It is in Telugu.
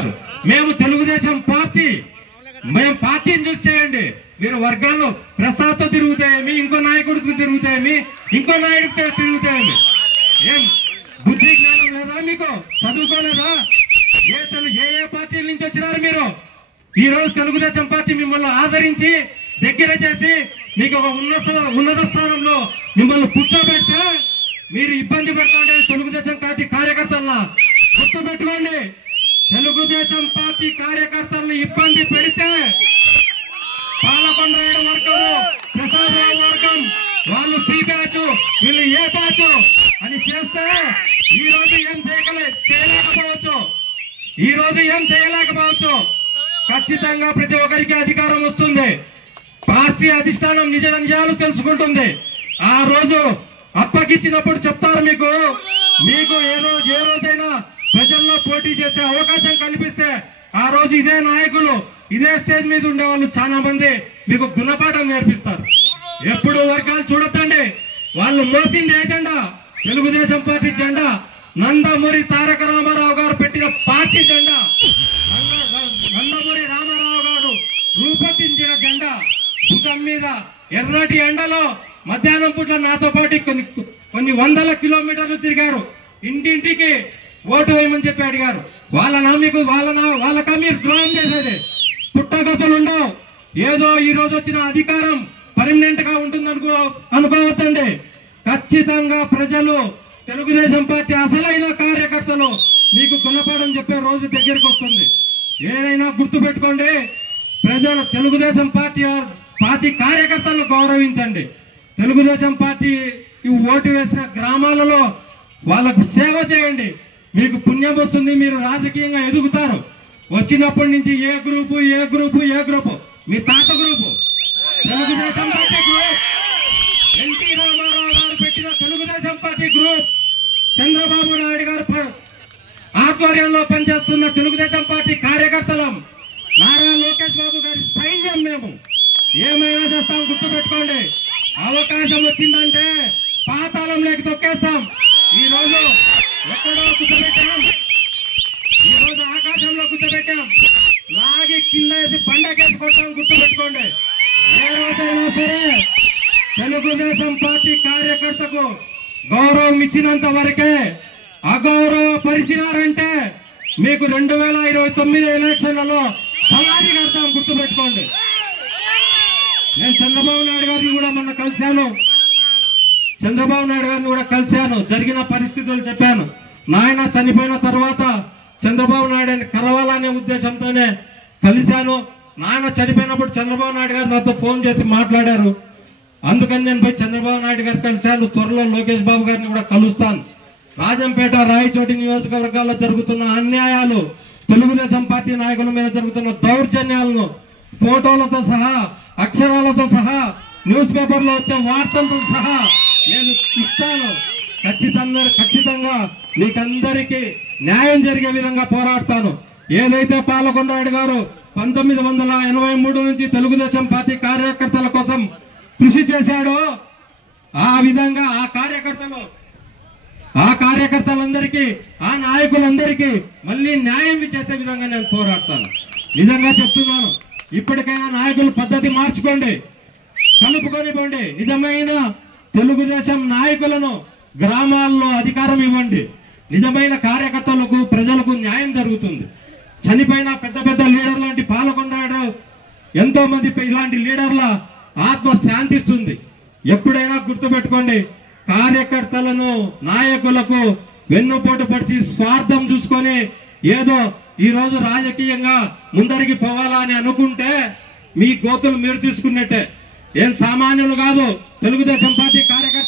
మేము తెలుగుదేశం పార్టీ, మేము పార్టీని చూసి చేయండి. మీరు వర్గాల్లో ప్రసాద్తో తిరుగుతాయేమి, ఇంకో నాయకుడితో తిరుగుతాయేమి, ఇంకో నాయకుడితో తిరుగుతాయేమి? ఏం బుద్ధి జ్ఞానం లేదా మీకు? చదువుకోలేదా? ఏ పార్టీల నుంచి వచ్చినారు మీరు? ఈ రోజు తెలుగుదేశం పార్టీ మిమ్మల్ని ఆదరించి దగ్గర చేసి మీకు ఒక ఉన్నత స్థానంలో మిమ్మల్ని కూర్చోబెడితే మీరు ఇబ్బంది పెట్టుకోండి. తెలుగుదేశం పార్టీ కార్యకర్తలను గుర్తు పెట్టుకోండి. తెలుగుదేశం పార్టీ కార్యకర్తలను ఇబ్బంది పెడితే పాలకొండరాయుడు వర్గము, ప్రసాదరావు వర్గం వాళ్ళు పి బ్యాచ్, వీళ్ళు ఏ బ్యాచ్ అని చేస్తే ఈ రోజు ఏం చేయలేకపోవచ్చు. ఖచ్చితంగా ప్రతి ఒక్కరికి అధికారం వస్తుంది. పార్టీ అధిష్టానం నిజాలు తెలుసుకుంటుంది. ఆ రోజు అప్పగిచ్చినప్పుడు చెప్తారు మీకు ఏ రోజైనా ప్రజల్లో పోటీ చేసే అవకాశం కల్పిస్తే ఆ రోజు ఇదే నాయకులు ఇదే స్టేజ్ మీద ఉండే వాళ్ళు చాలా మంది మీకు గుణపాఠం నేర్పిస్తారు. ఎప్పుడు వర్గాలు చూడొద్దండి. వాళ్ళు మోసింది ఏ జెండా? తెలుగుదేశం పార్టీ జెండా. నందమూరి తారక రామారావు గారు పెట్టిన పార్టీ జెండా, నందమూరి రామారావు గారు రూపొందించిన జెండా. భుజం మీద ఎర్రటి ఎండలో మధ్యాహ్నం పూట నాతో పాటు కొన్ని వందల కిలోమీటర్లు తిరిగారు. ఇంటింటికి ఓటు వేయమని చెప్పి అడిగారు. వాళ్ళకా మీరు ద్రోహం చేసేది? పుట్టగతులుండవు. ఏదో ఈ రోజు వచ్చిన అధికారం పర్మనెంట్ గా ఉంటుంది అనుకోవద్దండి. ఖచ్చితంగా ప్రజలు, తెలుగుదేశం పార్టీ అసలైన కార్యకర్తలు మీకు గుణపాఠం చెప్పే రోజు దగ్గరికి వస్తుంది. ఏదైనా గుర్తు పెట్టుకోండి. ప్రజలు తెలుగుదేశం పార్టీ కార్యకర్తలను గౌరవించండి. తెలుగుదేశం పార్టీ ఓటు వేసిన గ్రామాలలో వాళ్ళకు సేవ చేయండి. మీకు పుణ్యం వస్తుంది. మీరు రాజకీయంగా ఎదుగుతారు. వచ్చినప్పటి నుంచి ఏ గ్రూపు మీ తాత group Telugu Desam party group, NT Rama Rao గారు పెట్టిన తెలుగుదేశం పార్టీ గ్రూప్, చంద్రబాబు నాయుడు గారు ఆధ్వర్యంలో పనిచేస్తున్న తెలుగుదేశం పార్టీ కార్యకర్తలం, నారా లోకేష్ బాబు గారి సైన్యం. మేము ఏమైనా చేస్తాం, గుర్తుపెట్టుకోండి. అవకాశం వచ్చిందంటే పాతాళంలోకి తొక్కేస్తాం. ఈ రోజు ఎక్కడో కూర్చోబెట్టాం, ఈ రోజు ఆకాశంలో కూర్చోబెట్టాం, లాగి కింద వేసి బండకేసి కొట్టాం. గుర్తుపెట్టుకోండి. ఏ రోజైనా సరే తెలుగుదేశం పార్టీ కార్యకర్తకు గౌరవం ఇచ్చినంత వరకే. అగౌరవపరిచినారంటే మీకు 2029 ఎలక్షన్లలో సమాధి కడతాం. గుర్తుపెట్టుకోండి. నేను చంద్రబాబు నాయుడు గారిని కూడా మొన్న కలిశాను. జరిగిన పరిస్థితులు చెప్పాను. నాయన చనిపోయిన తర్వాత చంద్రబాబు నాయుడు కలవాలనే ఉద్దేశంతోనే కలిశాను. నాయన చనిపోయినప్పుడు చంద్రబాబు నాయుడు గారు నాతో ఫోన్ చేసి మాట్లాడారు. అందుకని నేను పోయి చంద్రబాబు నాయుడు గారు కలిశాను. త్వరలో లోకేష్ బాబు గారిని కూడా కలుస్తాను. రాజంపేట, రాయచోటి నియోజకవర్గాల్లో జరుగుతున్న అన్యాయాలు, తెలుగుదేశం పార్టీ నాయకుల మీద జరుగుతున్న దౌర్జన్యాలను ఫోటోలతో సహా, అక్షరాలతో సహా, న్యూస్ పేపర్లో వచ్చే వార్తలతో సహా నేను ఇస్తాను. ఖచ్చితంగా మీకందరికీ న్యాయం జరిగే విధంగా పోరాడతాను. ఏదైతే పాలకొండరాయుడు గారు 1983 నుంచి తెలుగుదేశం పార్టీ కార్యకర్తల కోసం కృషి చేశాడో ఆ విధంగా ఆ కార్యకర్తలందరికీ, ఆ నాయకులందరికీ మళ్ళీ న్యాయం చేసే విధంగా నేను పోరాడతాను. నిజంగా చెప్తున్నాను. ఇప్పటికైనా నాయకులు పద్ధతి మార్చుకోండి, కలుపుకొని పోండి. నిజమైన తెలుగుదేశం నాయకులను గ్రామాల్లో అధికారం ఇవ్వండి. నిజమైన కార్యకర్తలకు, ప్రజలకు న్యాయం జరుగుతుంది. చనిపోయిన పెద్ద లీడర్ లాంటి పాలకొండరాయుడు, ఎంతో మంది ఇలాంటి లీడర్ల ఆత్మ శాంతిస్తుంది. ఎప్పుడైనా గుర్తుపెట్టుకోండి. కార్యకర్తలను, నాయకులకు వెన్నుపోటు పడిచి స్వార్థం చూసుకొని ఏదో ఈ రోజు రాజకీయంగా ముందరికి పోవాలా అని అనుకుంటే మీ గోతులు మీరు తీసుకున్నట్టే. ఏం సామాన్యులు కాదు తెలుగుదేశం పార్టీ కార్యకర్తలు.